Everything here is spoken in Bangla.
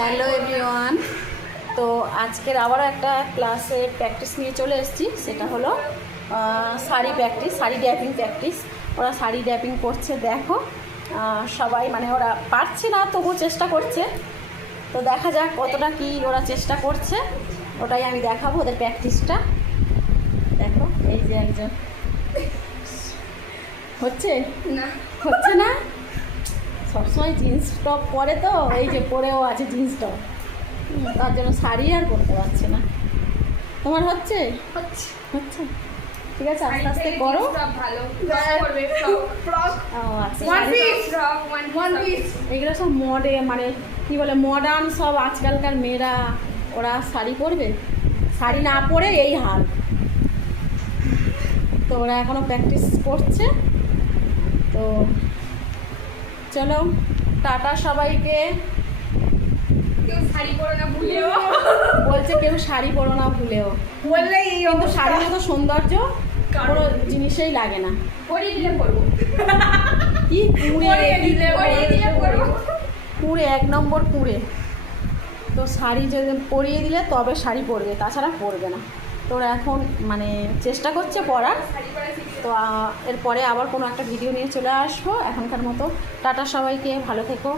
Hello everyone. তো আজকের আবারও একটা ক্লাসে প্র্যাকটিস নিয়ে চলে এসেছি। সেটা হলো sari practice, sari damping practice. ওরা শাড়ি ড্যাপিং করছে, দেখো সবাই, মানে ওরা পারছে না তবু চেষ্টা করছে। তো দেখা যাক কতটা কি ওরা চেষ্টা করছে, ওটাই আমি দেখাবো ওদের প্র্যাকটিসটা। দেখো এই যে একজন হচ্ছে না হচ্ছে না, সবসময় জিন্স টপ পরে, তো এই যে পরেও আছে জিন্স টপ, তার জন্য শাড়ি আর পরতে পারছে না। তোমার হচ্ছে হচ্ছে ঠিক আছে, আস্তে আস্তে করো। ভালো করবে ফ্রক ও আচ্ছা, one sari piece frock one piece এগুলো সব মানে কি বলে মডার্ন সব আজকালকার মেয়েরা, ওরা শাড়ি পরবে, শাড়ি না পরে এই হাল। তো ওরা এখনও প্র্যাকটিস করছে। তো চলো টাটা সবাইকে। কেউ শাড়ি পরে না ভুলেও বলছে কেউ শাড়ি পরো না ভুলেও, বললেই এই কিন্তু অবস্থা। শাড়ির মতো সৌন্দর্য কোনো জিনিসেই লাগে না। পরিয়ে দিলে পরবো কি পরিয়ে দিলে পরবো কুঁড়ে, এক নম্বর কুঁড়ে। তো শাড়ি যদি পরিয়ে দিলে তবে শাড়ি পরবে, তাছাড়া পরবে না। তো ওরা এখন মানে চেষ্টা করছে পরার। শাড়ি পরে শিখে তো এরপরে আবার কোনো একটা ভিডিও নিয়ে চলে আসবো। এখনকার মতো টাটা সবাইকে, ভালো থেকো।